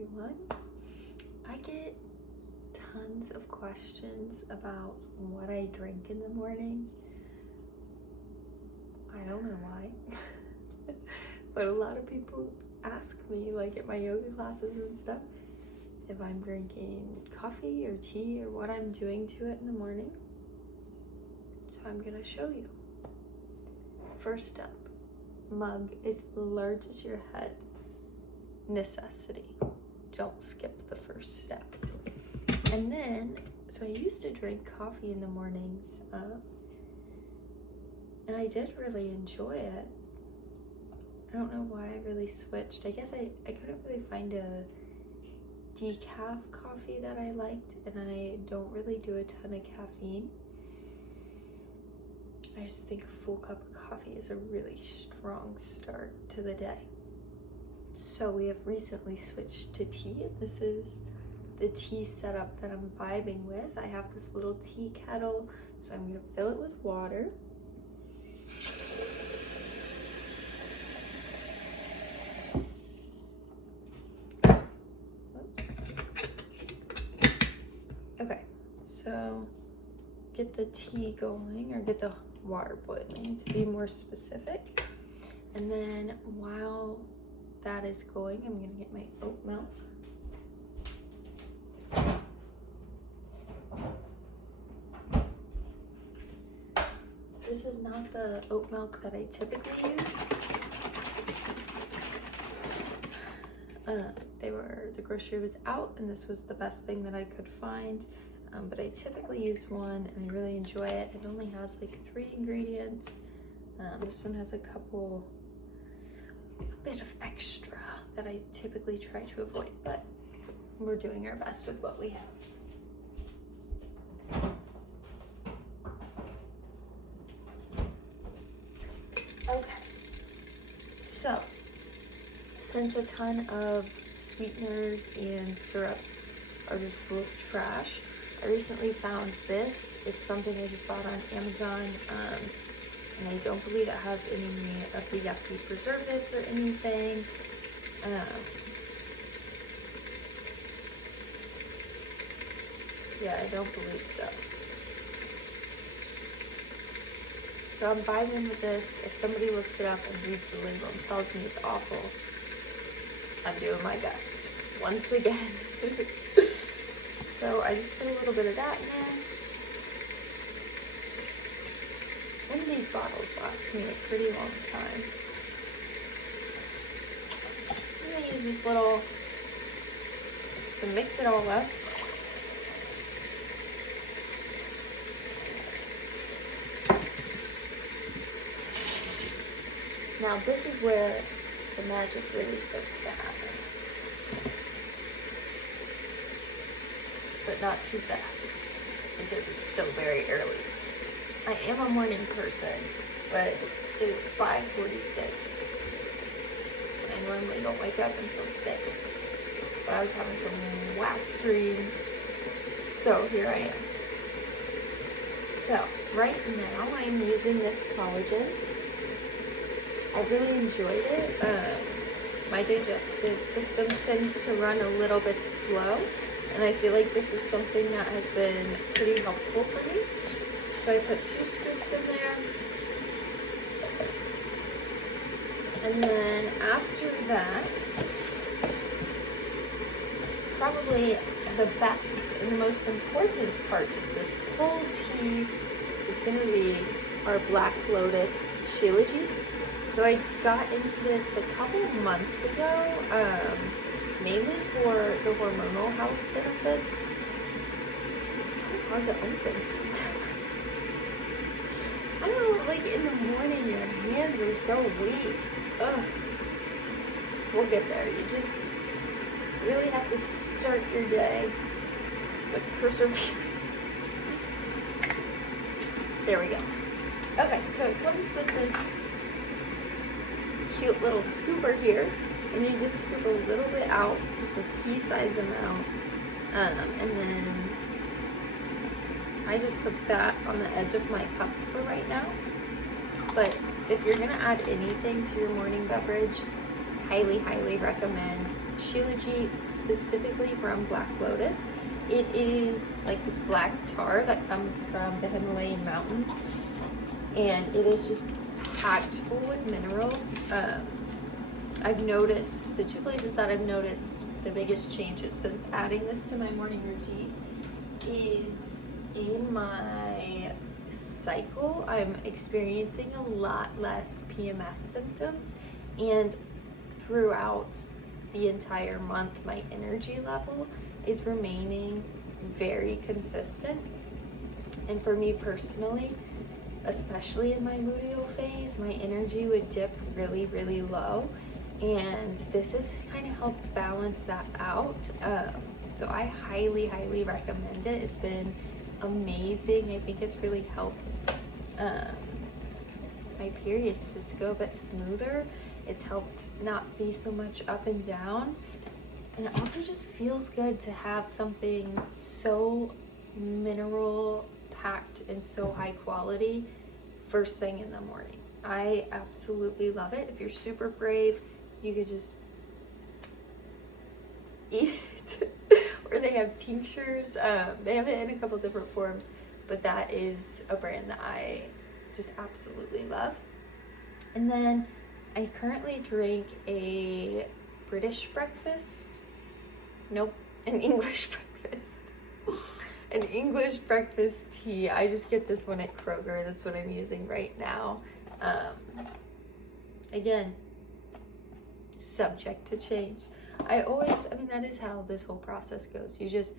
everyone. I get tons of questions about what I drink in the morning. I don't know why, but a lot of people ask me, like at my yoga classes and stuff, if I'm drinking coffee or tea or what I'm doing to it in the morning. So I'm gonna show you. First step, mug is large as your head. Necessity. Don't skip the first step. And then, so I used to drink coffee in the mornings, and I did really enjoy it. I don't know why I really switched. I guess I couldn't really find a decaf coffee that I liked, and I don't really do a ton of caffeine. I just think a full cup of coffee is a really strong start to the day. So we have recently switched to tea. This is the tea setup that I'm vibing with. I have this little tea kettle, so I'm gonna fill it with water. Oops. Okay, so get the tea going, or get the water boiling to be more specific. And then while that is going, I'm gonna get my oat milk. This is not the oat milk that I typically use. The grocery was out and this was the best thing that I could find. But I typically use one and I really enjoy it. It only has like 3 ingredients. This one has a bit of extra that I typically try to avoid, but we're doing our best with what we have. Okay, so since a ton of sweeteners and syrups are just full of trash, I recently found this. It's something I just bought on Amazon, and I don't believe it has any of the yucky preservatives or anything. Yeah, I don't believe so. So I'm vibing with this. If somebody looks it up and reads the label and tells me it's awful, I'm doing my best. Once again. So I just put a little bit of that in there. One of these bottles lasts me a pretty long time. I'm gonna use this little to mix it all up. Now this is where the magic really starts to happen. But not too fast, because it's still very early. I am a morning person, but it is 5:46. I normally don't wake up until 6, but I was having some whack dreams, so here I am. So right now I'm using this collagen. I really enjoyed it. My digestive system tends to run a little bit slow, and I feel like this is something that has been pretty helpful for me. So I put 2 scoops in there. And then after that, probably the best and the most important part of this whole tea is going to be our Black Lotus Shilajit. So I got into this a couple months ago, mainly for the hormonal health benefits. It's so hard to open sometimes. I don't know, like in the morning your hands are so weak. Ugh. We'll get there. You just really have to start your day with perseverance. There we go. Okay, so it comes with this cute little scooper here, and you just scoop a little bit out, just a pea-sized amount, and then I just hook that on the edge of my cup for right now. But if you're gonna add anything to your morning beverage, highly, highly recommend Shilajit, specifically from Black Lotus. It is like this black tar that comes from the Himalayan mountains, and it is just packed full with minerals. I've noticed, the two places that I've noticed the biggest changes since adding this to my morning routine is in my cycle. I'm experiencing a lot less PMS symptoms, and throughout the entire month, my energy level is remaining very consistent. And for me personally, especially in my luteal phase, my energy would dip really, really low, and this has kind of helped balance that out. So I highly, highly recommend it. It's been amazing. I think it's really helped my periods just go a bit smoother. It's helped not be so much up and down, and it also just feels good to have something so mineral packed and so high quality first thing in the morning. I absolutely love it. If you're super brave, you could just eat it. Or they have tinctures. They have it in a couple different forms, but that is a brand that I just absolutely love. And then I currently drink a British breakfast. Nope, an English breakfast. An English breakfast tea. I just get this one at Kroger. That's what I'm using right now. Again, subject to change. That is how this whole process goes. You just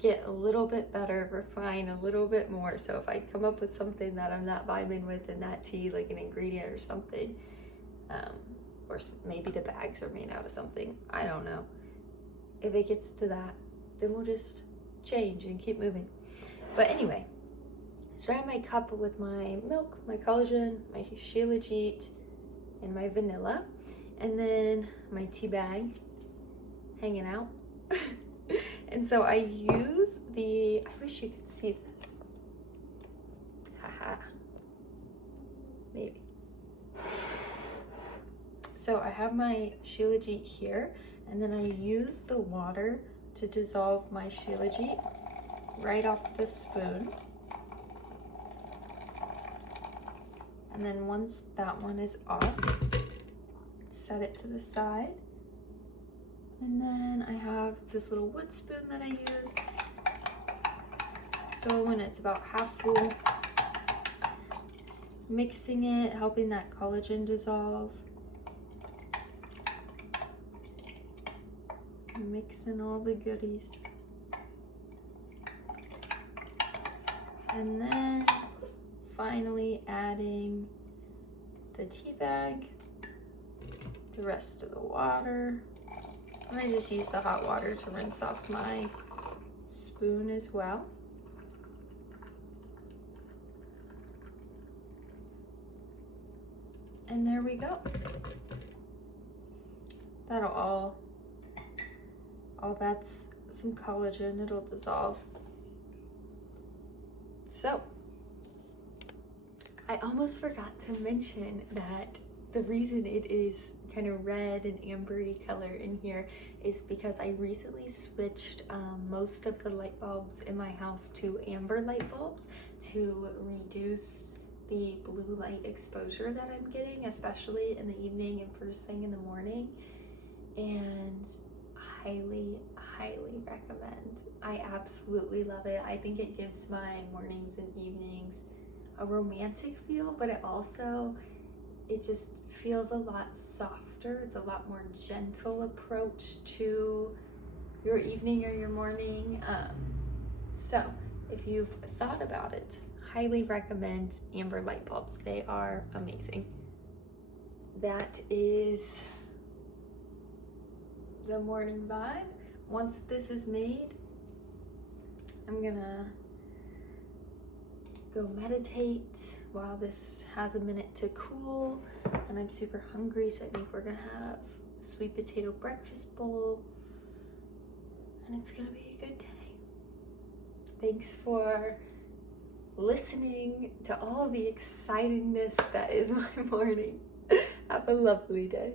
get a little bit better, refine a little bit more. So if I come up with something that I'm not vibing with in that tea, like an ingredient or something, or maybe the bags are made out of something, I don't know. If it gets to that, then we'll just change and keep moving. But anyway, so I have my cup with my milk, my collagen, my Shilajit, and my vanilla, and then my tea bag hanging out. And so I use I wish you could see this. Haha. Maybe. So I have my Shilajit here, and then I use the water to dissolve my Shilajit right off the spoon. And then once that one is off, set it to the side. And then I have this little wood spoon that I use. So when it's about half full, mixing it, helping that collagen dissolve. Mixing all the goodies. And then finally adding the tea bag, the rest of the water. And I just use the hot water to rinse off my spoon as well. And there we go. That'll all that's some collagen, it'll dissolve. So, I almost forgot to mention that the reason it is kind of red and ambery color in here is because I recently switched most of the light bulbs in my house to amber light bulbs to reduce the blue light exposure that I'm getting, especially in the evening and first thing in the morning. And highly, highly recommend. I absolutely love it. I think it gives my mornings and evenings a romantic feel, but it just feels a lot softer. It's a lot more gentle approach to your evening or your morning. So if you've thought about it, highly recommend amber light bulbs. They are amazing. That is the morning vibe. Once this is made, I'm gonna go meditate while this has a minute to cool, and I'm super hungry, so I think we're gonna have a sweet potato breakfast bowl, and it's gonna be a good day. Thanks for listening to all the excitingness that is my morning. Have a lovely day.